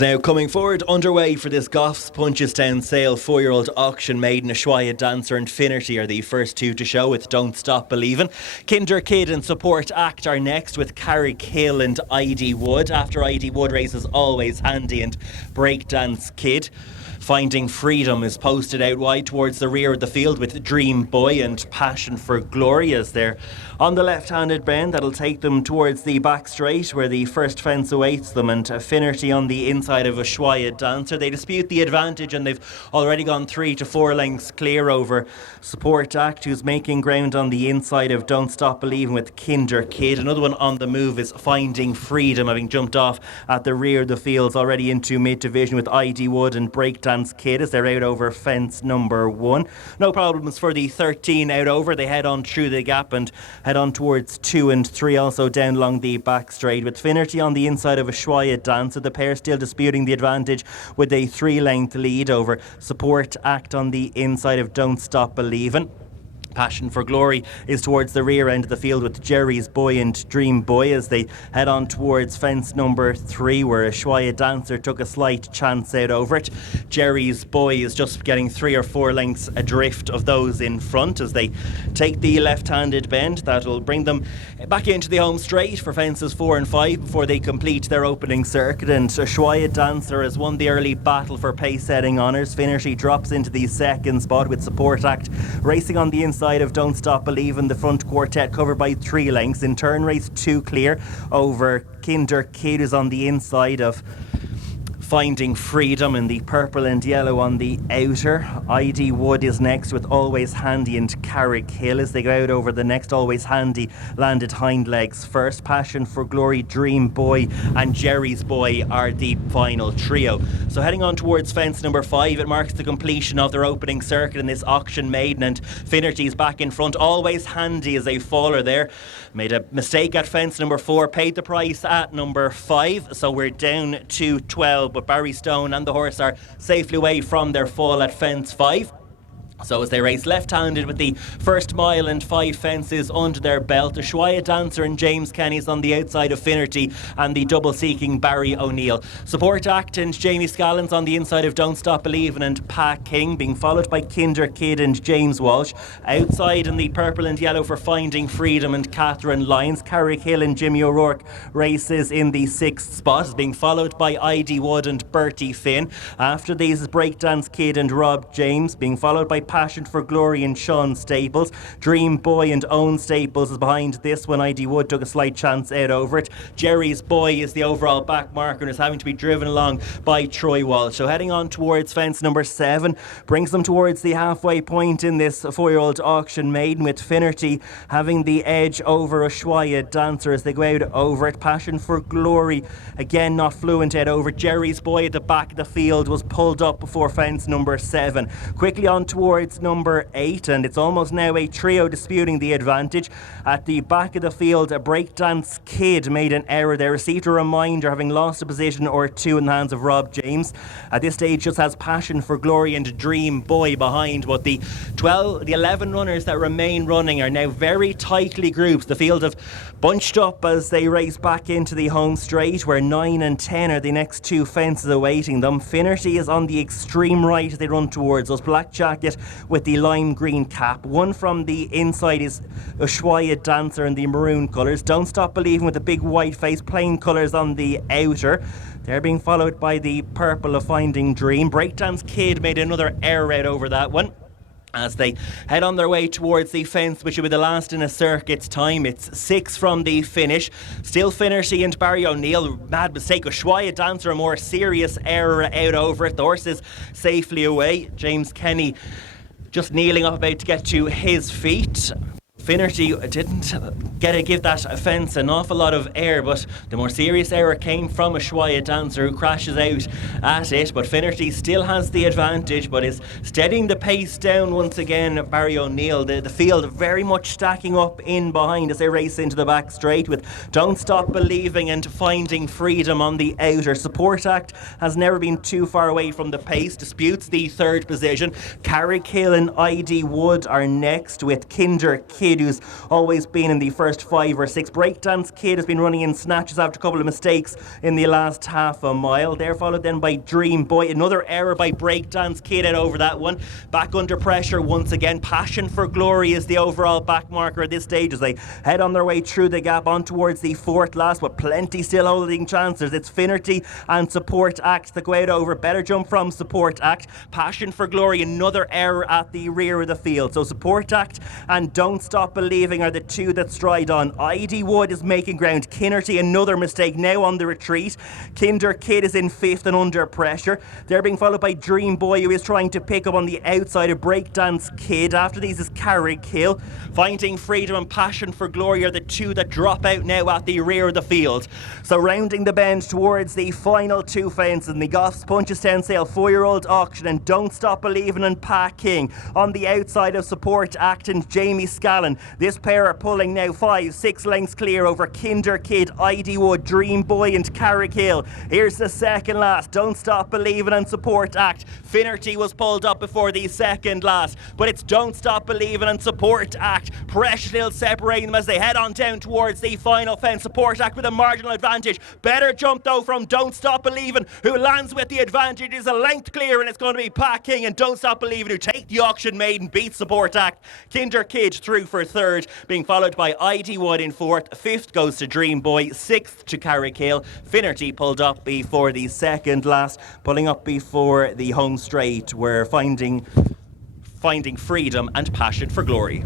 Now coming forward, underway for this Goffs Punchestown sale, 4-year-old auction maiden, Ashwaya Dancer and Finnerty are the first two to show with Don't Stop Believin'. Kinder Kid and Support Act are next with Carrick Hill and ID Wood. After ID Wood races Always Handy and Breakdance Kid. Finding Freedom is posted out wide towards the rear of the field with Dream Boy and Passion for Glory as they're on the left-handed bend. That'll take them towards the back straight where the first fence awaits them, and Finnerty on the inside of Ashwaya Dancer. They dispute the advantage and they've already gone 3 to 4 lengths clear over Support Act, who's making ground on the inside of Don't Stop Believin' with Kinder Kid. Another one on the move is Finding Freedom, having jumped off at the rear of the fields already into mid-division with ID Wood and Breakdance Kid as they're out over fence number 1. No problems for the 13 out over. They head on through the gap and head on towards 2 and 3, also down along the back straight with Finnerty on the inside of Ashwaya Dancer. The pair still disputing the advantage with a 3-length lead over Support Act on the inside of Don't Stop Believin'. Passion for Glory is towards the rear end of the field with Jerry's Boy and Dream Boy as they head on towards fence number 3 where Ashwaya Dancer took a slight chance out over it. Jerry's Boy is just getting 3 or 4 lengths adrift of those in front as they take the left-handed bend. That will bring them back into the home straight for fences 4 and 5 before they complete their opening circuit, and Ashwaya Dancer has won the early battle for pace setting honours. Finnerty drops into the second spot with Support Act racing on the inside of Don't Stop Believin'. The front quartet covered by 3 lengths. In turn race 2 clear over Kinder Kid, is on the inside of Finding Freedom in the purple and yellow on the outer. ID Wood is next with Always Handy and Carrick Hill as they go out over the next. Always Handy landed hind legs first. Passion for Glory, Dream Boy and Jerry's Boy are the final trio. So heading on towards fence number 5, it marks the completion of their opening circuit in this auction maiden, and Finnerty's back in front. Always Handy is a faller there. Made a mistake at fence number 4, paid the price at number 5, so we're down to 12, but Barry Stone and the horse are safely away from their fall at fence 5. So as they race left-handed with the first mile and 5 fences under their belt, Ashwaya Dancer and James Kenny's on the outside of Finnerty and the double-seeking Barry O'Neill. Support Act and Jamie Scallons on the inside of Don't Stop Believin' and Pat King, being followed by Kinder Kid and James Walsh. Outside in the purple and yellow for Finding Freedom and Catherine Lyons. Carrick Hill and Jimmy O'Rourke races in the 6th spot, being followed by ID Wood and Bertie Finn. After these is Breakdance Kid and Rob James, being followed by Passion for Glory and Sean Staples. Dream Boy and Owen Staples is behind this one. ID Wood took a slight chance out over it. Jerry's Boy is the overall back marker and is having to be driven along by Troy Walsh. So heading on towards fence number 7 brings them towards the halfway point in this 4-year-old auction maiden, with Finnerty having the edge over Ashwaya Dancer as they go out over it. Passion for Glory again not fluent out over. Jerry's Boy at the back of the field was pulled up before fence number 7. Quickly on towards number 8, and it's almost now a trio disputing the advantage. At the back of the field, a Breakdance Kid made an error. They received a reminder having lost a position or 2 in the hands of Rob James. At this stage just has Passion for Glory and Dream Boy behind, but the 11 runners that remain running are now very tightly grouped. The field have bunched up as they race back into the home straight where 9 and 10 are the next 2 fences awaiting them. Finnerty is on the extreme right as they run towards us. Black jacket with the lime green cap. One from the inside is Ashwaya Dancer in the maroon colours. Don't Stop Believin' with the big white face, plain colours on the outer. They're being followed by the purple of Finding Dream. Breakdance Kid made another error out over that one as they head on their way towards the fence, which will be the last in a circuit's time. It's 6 from the finish. Still Finnerty and Barry O'Neill. Mad mistake. Ashwaya Dancer, a more serious error out over it. The horse is safely away. James Kenny just kneeling up about to get to his feet. Finnerty didn't give that fence an awful lot of air, but the more serious error came from Ashwaya Dancer, who crashes out at it. But Finnerty still has the advantage, but is steadying the pace down once again. Barry O'Neill, the field very much stacking up in behind as they race into the back straight with Don't Stop Believing and Finding Freedom on the outer. Support Act has never been too far away from the pace, disputes the 3rd position. Carrick Hill and ID Wood are next with Kinder Kid Kid, who's always been in the first 5 or 6. Breakdance Kid has been running in snatches after a couple of mistakes in the last half a mile. They're followed then by Dream Boy. Another error by Breakdance Kid out over that one. Back under pressure once again. Passion for Glory is the overall back marker at this stage as they head on their way through the gap on towards the 4th last, but plenty still holding chances. It's Finnerty and Support Act that go out over. Better jump from Support Act. Passion for Glory, another error at the rear of the field. So Support Act and Don't Stop Believing are the two that stride on. ID Wood is making ground. Kinnerty, another mistake, now on the retreat. Kinder Kid is in 5th and under pressure. They're being followed by Dream Boy, who is trying to pick up on the outside of Breakdance Kid. After these is Carrick Hill. Finding Freedom and Passion for Glory are the two that drop out now at the rear of the field. So rounding the bend towards the final 2 fences in the Goffs Punchestown sale 4-year-old auction, and Don't Stop Believing and Pa King on the outside of Support Act and Jamie Scallon. This pair are pulling now 5-6 lengths clear over Kinder Kid, ID Wood, Dream Boy and Carrick Hill. Here's the second last, Don't Stop Believing and Support Act. Finnerty was pulled up before the second last, but it's Don't Stop Believing and Support Act. Precious Hill separating them as they head on down towards the final fence. Support Act with a marginal advantage. Better jump though from Don't Stop Believing, who lands with the advantage. Is a length clear, and it's going to be Pa King and Don't Stop Believing who take the auction maiden, beat Support Act. Kinder Kid through for 3rd, being followed by ID Wood in 4th. 5th goes to Dream Boy, 6th to Carrick Hill. Finnerty pulled up before the second last. Pulling up before the home straight, we're finding Freedom and Passion for Glory.